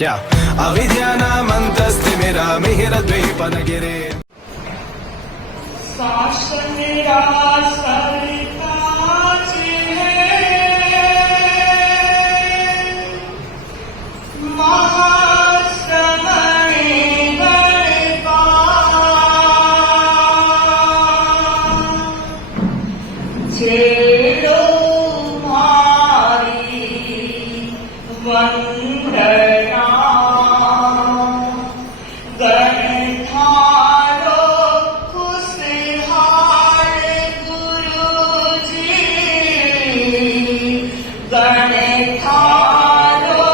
क्या अविद्यानामन्तस्तिमिरामिहिरद्वीपनगिरे शासन राज सरताज है, महाश्रमण गणपाल, जेलो मारी वंदना, गणधारो खुशहाल गुरुजी, गणधारो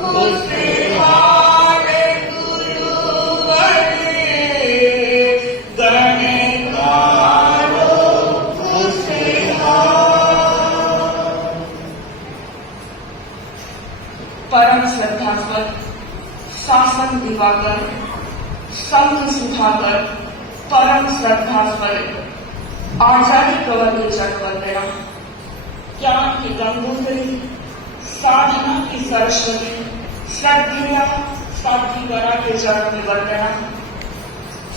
खुशहाल गुरुवर, गणधारो खुशहाल। परम श्रद्धास्पद शासन दिवाकर संत सुधाकर परम श्रद्धास्पद आचार्य प्रवर के चक्रवंदना, ज्ञान की गंगोत्री, साधना की सरस्वती, श्रद्धेया साध्वीवरा के चरण में वंदना।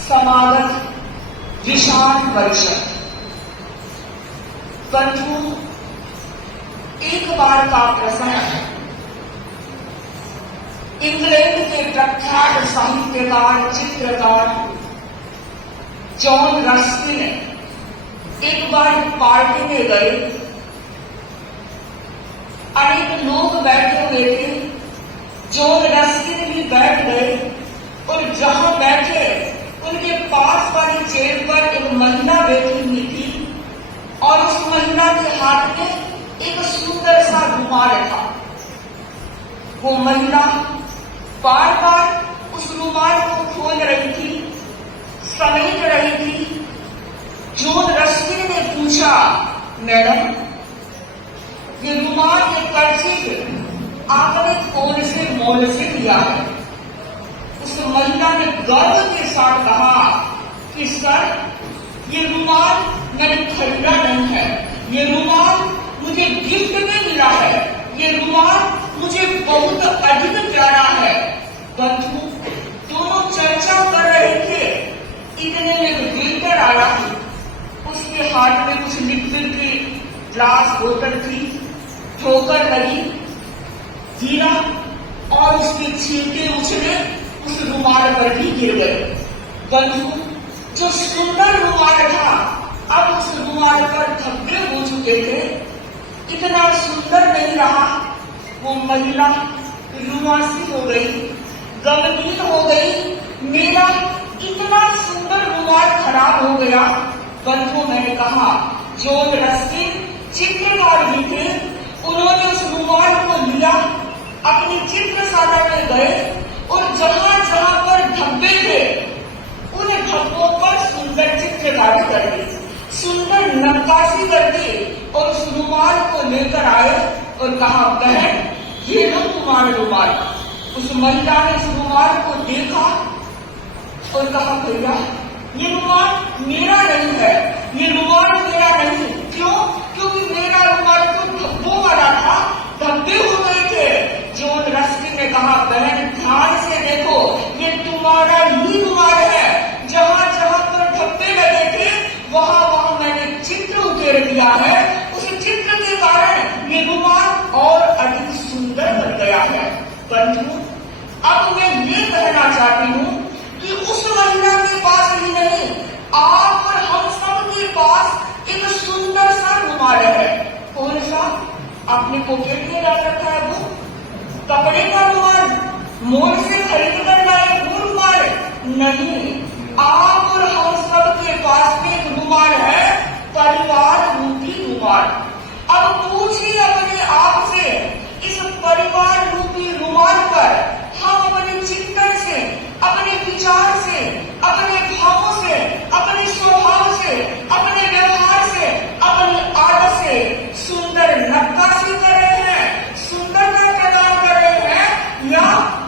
समागत विशाल परिषद, बंधु, एक बार का प्रसंग इंग्लैंड के प्रख्यात साहित्यकार चित्रकार जॉन रस्किन एक बार पार्टी में गए। अनेक लोग बैठे हुए थे, जॉन रस्किन भी बैठ गए और जहां बैठे उनके पास वाली चेयर पर एक महिला बैठी हुई थी और उस महिला के हाथ में एक सुंदर सा रुमाल था। वो महिला बार बार उस रुमाल को खोल रही थी, समेट रही थी। जॉन रस्किन ने पूछा, मैडम, ये रुमाल, ये कर्चिक आपने कौन से मोल से लिया है? उस महिला ने गर्व के साथ कहा कि सर, ये रुमाल मैंने खरीदा नहीं है, ये रुमाल मुझे गिफ्ट में मिला है, ये रुमाल मुझे बहुत अधिक प्यारा है। बंधु दोनों चर्चा कर रहे थे, इतने में वेटर आया। उसके हाथ में कुछ लिक्विड की ग्लास बोतल थी, ठोकर लगी, गिरा और उसके छींटे उछले उस रुमाल पर भी गिर गए। बंधु, जो सुंदर रुमाल था अब उस रुमाल पर धब्बे हो चुके थे, इतना सुंदर नहीं रहा। वो महिला रुआसी हो गई, गमगीन हो गई, मेरा इतना सुंदर रुमाल खराब हो गया। बंधु, मैंने कहा, जॉन रस्किन चित्रकार भी थे, उन्होंने उस रुमाल को लिया, अपनी चित्रशाला में गए और जहां जहां पर धब्बे थे उन धब्बों पर सुंदर चित्रकारी कर दी, सुंदर नक्काशी कर दी और उस रुमाल को लेकर आए और कहा, बहन, ये लो तुम्हारा रुमाल। उस महिला ने उस रुमाल को देखा और कहा, भैया, ये रुमाल मेरा नहीं है, ये रुमाल मेरा नहीं। क्यों? क्योंकि मेरा रुमाल तो धब्बों वाला था, धब्बे हो गए थे। जॉन रस्किन ने कहा, बहन, ध्यान से देखो, ये तुम्हारा ही रुमाल है। जहां जहां पर धब्बे लगे थे वहां वहां मैंने चित्र उकेर दिया है। उस चित्र के कारण ये रुमाल और अधिक सुंदर बन गया है। बंधु, अब मैं ये कहना चाहती हूँ कि उस महिला के पास ही नहीं, आप और हम सब के पास एक सुंदर सा रुमाल है। कौन सा? आपने पॉकेट में डाल रखा है वो कपड़े का रुमाल, मोल से खरीद कर लाए वो रुमाल नहीं। आप और हम सब के पास में एक रुमाल है, परिवार रूपी रुमाल। अब पूछिए अपने आप से, इस परिवार रूपी रुमाल पर हम अपने चिंतन से, अपने विचार से, अपने भावों से, अपने स्वभाव से, अपने व्यवहार से, अपनी आदत से सुंदर नक्काशी कर रहे हैं, सुंदरता प्रदान कर रहे हैं या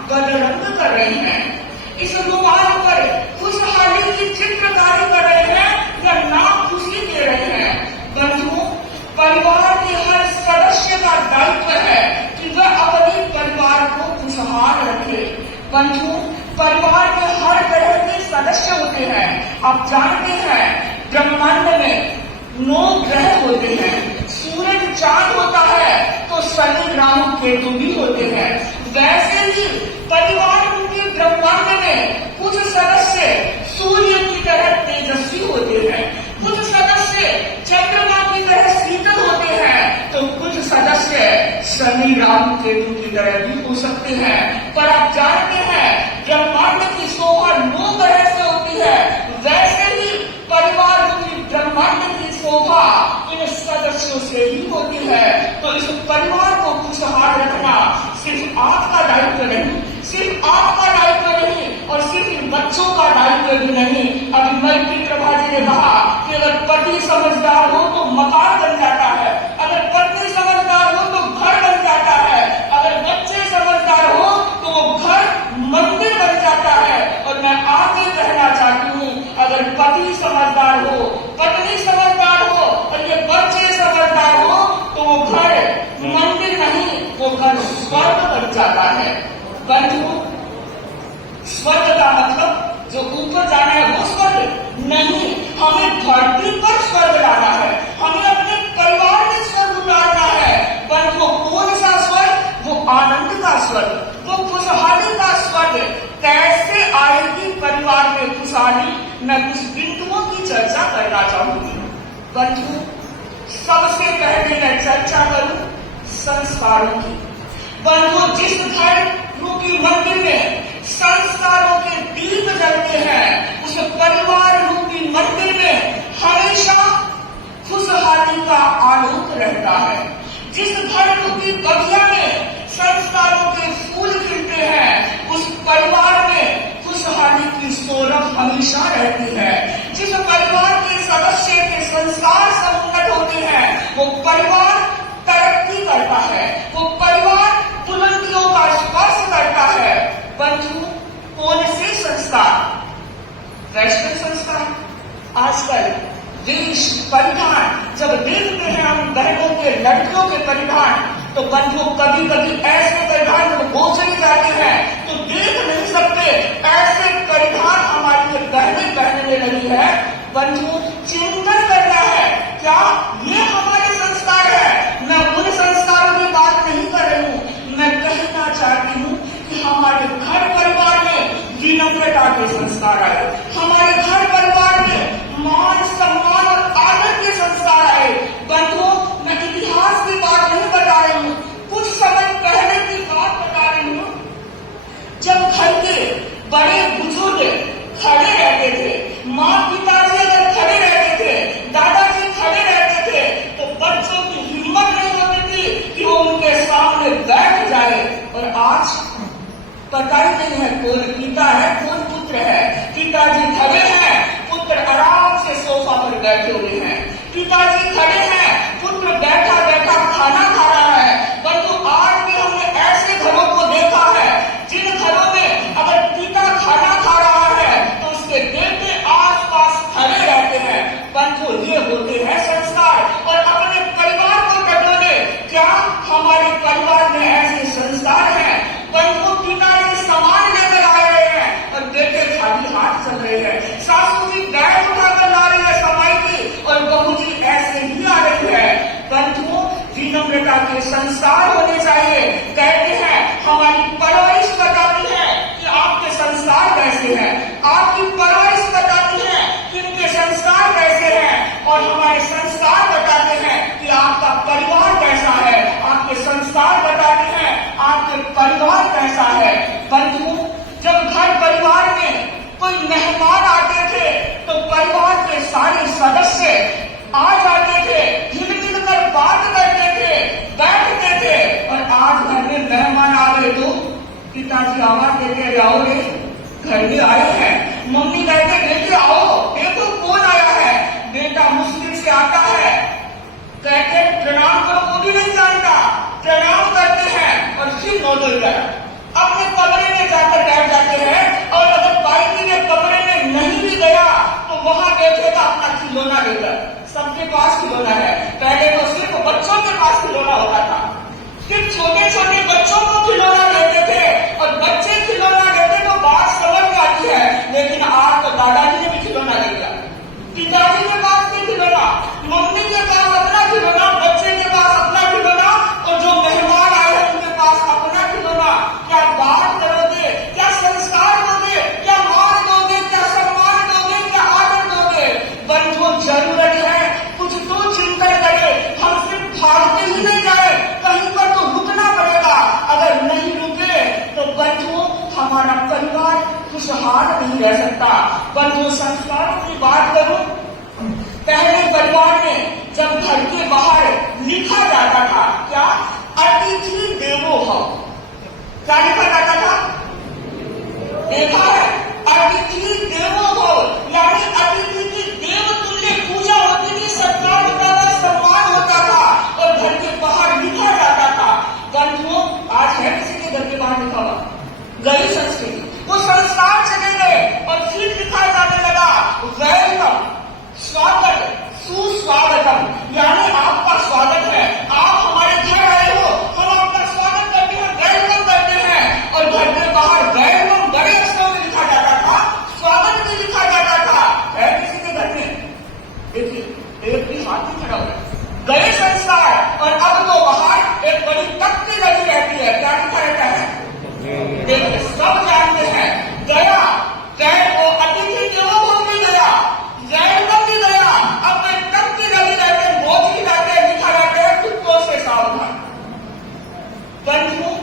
बदरंग कर रहे हैं? इस रुमाल पर खुशहाली की चित्रकारी कर रहे हैं या नाम खुशी दे रहे हैं? बंधुओं, परिवार के हर सदस्य का दायित्व है कि वह अपने परिवार को खुशहाल हैं। आप जानते हैं ब्रह्मांड में 9 ग्रह होते हैं, सूरज चांद होता है तो शनि राहु केतु भी होते हैं। वैसे ही परिवार के ब्रह्मांड में कुछ सदस्य सूर्य की तरह तेजस्वी होते हैं, कुछ सदस्य चंद्रमा की तरह शीतल होते हैं, तो कुछ सदस्य शनि राहु केतु की तरह भी हो सकते हैं। पर आप जानते हैं ब्रह्मांड की शोभा 9 ग्रह से होती है, वैसे ही परिवार की ब्रह्मांड की शोभा इन सदस्यों से ही होती है। तो इस परिवार को खुशहाल रखना सिर्फ आपका दायित्व नहीं, सिर्फ आपका दायित्व नहीं और सिर्फ इन बच्चों का दायित्व भी नहीं। अभी मैत्री प्रभा जी ने कहा कि अगर पति समझदार हो तो मकान बन जाता है, अगर पत्नी समझदार हो तो घर बन जाता है, अगर बच्चे समझदार हो तो वो घर मंदिर बन जाता है। और मैं आगे कहना चाहती हूँ अगर पति समझदार हो, पत्नी समझदार हो और ये बच्चे समझदार हो तो वो घर मंदिर नहीं, वो घर स्वर्ग बन जाता है। बंधु, स्वर्ग का मतलब जो ऊपर जाना है वो स्वर्ग नहीं, हमें धरती पर स्वर्ग लाना है, हमें अपने परिवार में स्वर्ग उतारना है। बंधु, कौन सा स्वर्ग? वो आनंद का स्वर्ग, वो खुशहाली का स्वर्ग। कैसे आएगी परिवार में खुशहाली? मैं कुछ बिंदुओं की चर्चा करना चाहूंगी। बंधु, सबसे पहले मैं चर्चा करूं संस्कारों की। बंधु, जिस घर रूपी मंदिर में संस्कारों के दीप जलते हैं उस परिवार रूपी मंदिर में हमेशा खुशहाली का आलोक रहता है। जिस घर रूपी बगिया में संस्कारों के फूल खिलते हैं उस परिवार में खुशहाली की सौरभ हमेशा रहती है। जिस परिवार के सदस्य के संस्कार समुन्नत होते हैं वो परिवार तरक्की करता है, वो परिवार बुलंदियों का स्पर्श करता है। बंधु, कौन से संस्कार? वैश्विक संस्कार। आजकल वेश परिधान जब देखते हैं हम बहनों के लड़कियों के परिधान, तो बंधु कभी कभी ऐसे परिधान जब गोचरी जाते हैं तो देख नहीं सकते, ऐसे परिधान हमारी बहनें पहनने लगी है। बंधु, चिंतन करना है क्या ये हमारे संस्कार है? मैं उन संस्कारों की बात नहीं कर रही हूँ, मैं कहना चाहती हूँ कि हमारे घर परिवार में विनम्रता के संस्कार आए, हमारे घर परिवार में मान सम्मान और आदर के संस्कार आए। बंधुओं, मैं इतिहास की बात नहीं बता रही हूँ, कुछ समय पहले की बात बता रही हूँ जब घर के बड़े बुजुर्ग खड़े रहते थे, माँ पिताजी अगर खड़े रहते थे, दादाजी खड़े रहते थे, तो बच्चों की हिम्मत नहीं होती थी कि वो उनके सामने बैठ जाए। और आज पता ही नहीं है कौन पिता है कौन पुत्र है। पिताजी खड़े हैं, पुत्र आराम से सोफा पर बैठे हुए हैं। पिताजी खड़े हैं, पुत्र बैठा बैठा खाना खा रहा है। परंतु आज भी हमने ऐसे घरों को देखा है जिन घरों में अगर पिता खाना खा रहा है तो उसके बेटे आस पास खड़े रहते हैं। परंतु ये होते हैं संस्कार। और अपने परिवार को टटोले, क्या हमारे परिवार में ऐसे संस्कार हैं? परंतु पिताजी सामान लेकर आ रहे हैं और बेटे खाली हाथ चल रहे हैं। सासू जी बैग उठाकर ला रही है सफाई की और बहू जी ऐसे ही आ रही है। बंधुओं, विनम्रता के संस्कार होने चाहिए। कहते हैं हमारी परवरिश बताती है कि आपके संस्कार कैसे हैं, आपकी परवरिश बताती है कि इनके संस्कार कैसे हैं, और हमारे संस्कार बताते हैं कि आपका परिवार कैसा है, आपके संस्कार बताते हैं आपके परिवार कैसा है। बंधुओं, जब घर परिवार में कोई मेहमान आते थे तो परिवार के सारे सदस्य आ जाते थे, हिल मिलकर बात करते थे, बैठते थे। और आज घर में मेहमान आ गए तो पिताजी आवाज देते, आओ रे, घर में आए हैं। मम्मी कहते, बेटे आओ, देखो कौन आया है। बेटा मुश्किल से आता है, कहते प्रणाम करो, वो भी नहीं जानता, प्रणाम करते हैं और फिर नौदल गया अपने कमरे में जाकर बैठ जाते हैं। और अगर बाइकी के कमरे में नहीं भी गया तो वहां बैठेगा अपना खिलौना लेकर। सबके पास खिलौना है, पहले तो सिर्फ बच्चों के पास खिलौना होता था, सिर्फ छोटे छोटे बच्चों को खिलौना लेते थे और बच्चे खिलौना लेते तो बात समझ में आती है। लेकिन आज तो दादाजी ने भी पिताजी के पास नहीं खिलौना, मम्मी के पास अपना खिलौना, बच्चे के पास अपना खिलौना, और जो मेहमान आए हैं उनके पास अपना खिलौना। क्या बात करोगे, क्या संस्कार दोगे, क्या मान दोगे, क्या सम्मान दोगे, क्या आदर दोगे? बंधुओं, जरूरत है कुछ तो चिंतन करे। हम सिर्फ भागते ही नहीं जाए, कहीं पर तो रुकना पड़ेगा। अगर नहीं रुके तो बंधुओं हमारा परिवार खुशहाल नहीं रह सकता। बंधुओं, संस्कारों की बात करूं, पहले परिवार में जब घर के बाहर लिखा जाता था, क्या अतिथि देवो भव, क्या लिखा जाता था? देखा है, अतिथि देवो भव, यानी अतिथि की देवतुल्य पूजा होती थी, सत्कार होता था, सम्मान होता था, और घर के बाहर लिखा जाता था। बंधुओं, आज है किसी के घर के बाहर लिखा हुआ? गई संस्कृति, वो संस्कार चले गए और फिर लिखा जाने लगा वेलकम, स्वागत, सुस्वागतम, यानी आपका स्वागत है, आप हमारे घर आए हो, हम आपका स्वागत करते हैं, वेलकम करते हैं। और घर के बाहर वेलकम बड़े अक्षरों में लिखा जाता था, स्वागत भी लिखा जाता था। है किसी के घर में? देखिए, एक भी हाथ नहीं खड़ा हुआ, गए संस्कार। और अब तो बाहर एक बड़ी तख्ती लगी रहती है, क्या लिखा रहता है? देखिए, सब जानते हैं, गया, चाहे वो अतिथि देवो भव भी गया, वेलकम भी गया, अब एक तख्ती लगी रहते हैं, बोझ भी जाते हैं, लिखा रहता है कुत्तों से सावधान। बंधुओं,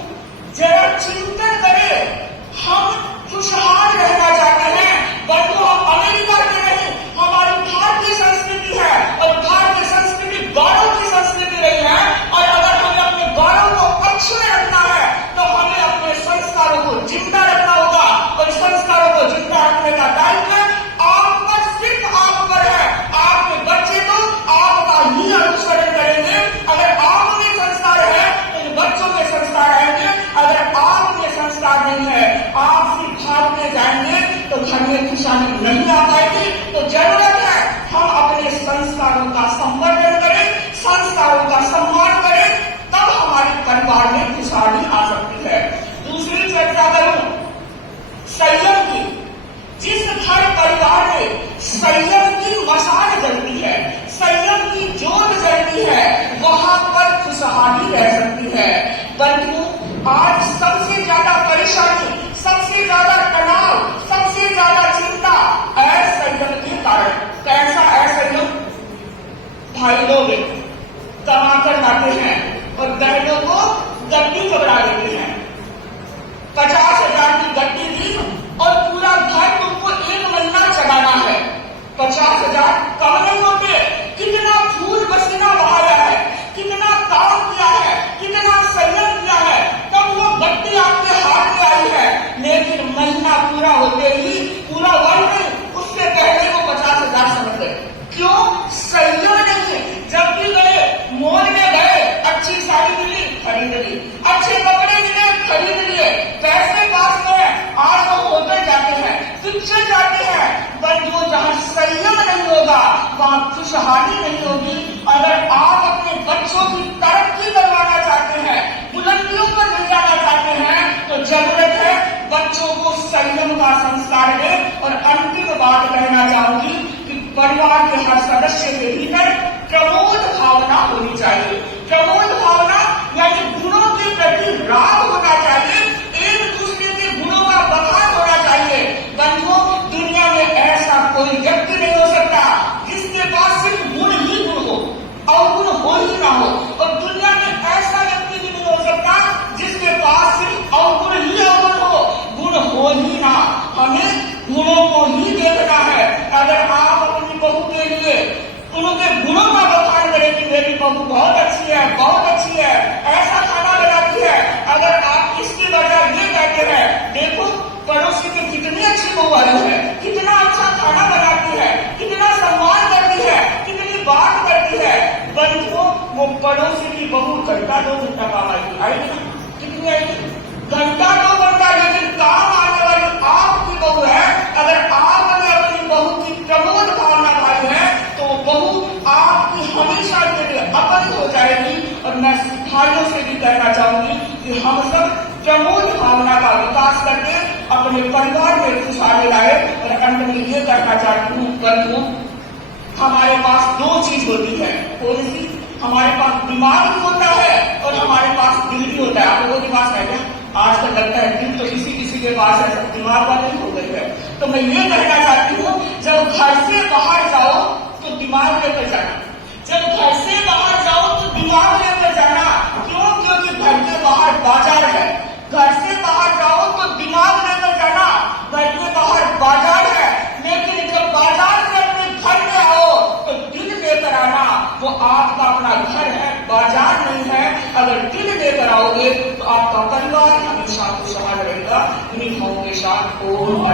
जरा चिंतन करें, हम खुशहाल रहना चाहते हैं। बंधुओं, हम अमेरिका के नहीं, हमारी भारतीय संस्कृति है, और भारतीय संस्कृति गौरव की संस्कृति रही है। और अगर हमें अपने गौरव को अक्षुण्ण रखना है तो हमें अपने संस्कारों को जिंदा रखना होगा। और संस्कारों को जिंदा रखने का दायित्व आप पर, सिर्फ आप पर है। आपके बच्चे तो आपका ही अनुसरण करेंगे। अगर आप में संस्कार है तो इन बच्चों में संस्कार आएंगे। अगर आप में संस्कार नहीं है, आप सिर्फ भागते जाएंगे तो घर में खुशहाली नहीं आ पाएगी। तो जरूरत है हम अपने संस्कारों का संवर्धन करें, संस्कारों का सम्मान करें, तब हमारे परिवार में खुशहाली आ सकती है। दूसरी चर्चा करूं संयम की। जिस घर परिवार में संयम की मशाल जलती है, संयम की जोत जलती है, वहां पर खुशहाली रह सकती है। बंधुओं, आज सबसे ज्यादा परेशानी, सबसे ज्यादा तनाव, सबसे ज्यादा चिंता असंयम के कारण। कैसा असंयम? भाई लोग कमाकर लाते हैं और बहनों को गड्डी पकड़ा देते हैं। 50,000 की गड्डी दी और पूरा घर तुमको 1 महीना चलाना है। 50,000 कम नहीं होते। कितना खून पसीना बहाया है, कितना काम किया है, कितना संयम किया है, तब वो गड्डी आपके हाथ में आई है। लेकिन महीना पूरा होते ही, पूरा वर्ष, उससे पहले वो 50,000 समझ गए। क्यों? संयम नहीं। जब भी गए, मॉल में गए, अच्छी साड़ी मिली, खरीद ली, अच्छे कपड़े मिले, खरीद लिए, पैसे पास में, आज वो होटल जाते हैं, पिक्चर जाते हैं। बंधुओं, जहां संयम नहीं होगा वहां खुशहाली नहीं होगी। अगर आप अपने बच्चों की तरक्की करवाना चाहते हैं, बुलंदियों पर ले जाना चाहते हैं, तो जरूरत है बच्चों को संयम का संस्कार दें। और अंतिम बात कहना चाहूंगी कि परिवार के हर सदस्य के भीतर प्रमोद भावना होनी चाहिए। प्रमोद भावना यानी गुणों के प्रति राग होना चाहिए, एक दूसरे के गुणों का बखान होना चाहिए। बंधुओं, दुनिया में ऐसा कोई व्यक्ति नहीं हो सकता जिसके पास सिर्फ गुण ही गुण हो, अवगुण हो ही ना हो। और दुनिया में ऐसा व्यक्ति भी नहीं हो सकता जिसके पास सिर्फ अवगुण ही अवगुण हो, गुण हो ही ना। हमें गुणों को ही देखना है। अगर आप अपनी बहू के लिए उनके गुणों का बखान करें कि मेरी बहू बहुत अच्छी है, बहुत अच्छी है, ऐसा खाना बनाती है, अगर आप इसकी वजह ये कहते हैं, देखो पड़ोसी की कितनी अच्छी बहू आई है, कितना अच्छा खाना बनाती है, कितना सम्मान करती है, कितनी बात करती है। बंधुओं, वो पड़ोसी की बहू घंटा 2 घंटा काम आएगी, कितनी आएगी? घंटा 2 घंटा, लेकिन काम आने वाली आपकी बहू है। अगर आपने अपनी बहू की प्रमोद भावना भाई है तो बहू आपकी हमेशा के लिए अपन हो जाएगी। और मैं भाइयों से भी कहना चाहूंगी कि हम सब प्रमोद भावना का विकास करके अपने परिवार में खुशहाली लाए। और अंत में ये कहना चाहती हूँ, बंधुओं, हमारे पास दो चीज होती है। कौन सी? हमारे पास दिमाग भी होता है और हमारे पास दिल भी होता है। आप लोगों के पास है क्या? आजकल लगता है दिल तो किसी किसी के पास है, सब दिमाग वाले हो गए हैं। तो मैं ये कहना चाहती हूँ, जब घर से बाहर जाओ तो दिमाग लेकर जाना, जब घर से बाहर जाओ तो दिमाग लेकर जाना। क्यों? क्योंकि घर के बाहर बाजार है। घर से बाहर जाओ तो दिमाग लेकर जाना, घर के बाहर बाजार है। लेकिन जब बाजार से अपने घर में आओ तो दिल लेकर आना। वो आपका अपना घर है, बाजार नहीं है। अगर दिल लेकर आओगे तो आपका परिवार हमेशा खुशहाल रहेगा। इन्हीं भावों के साथ ओम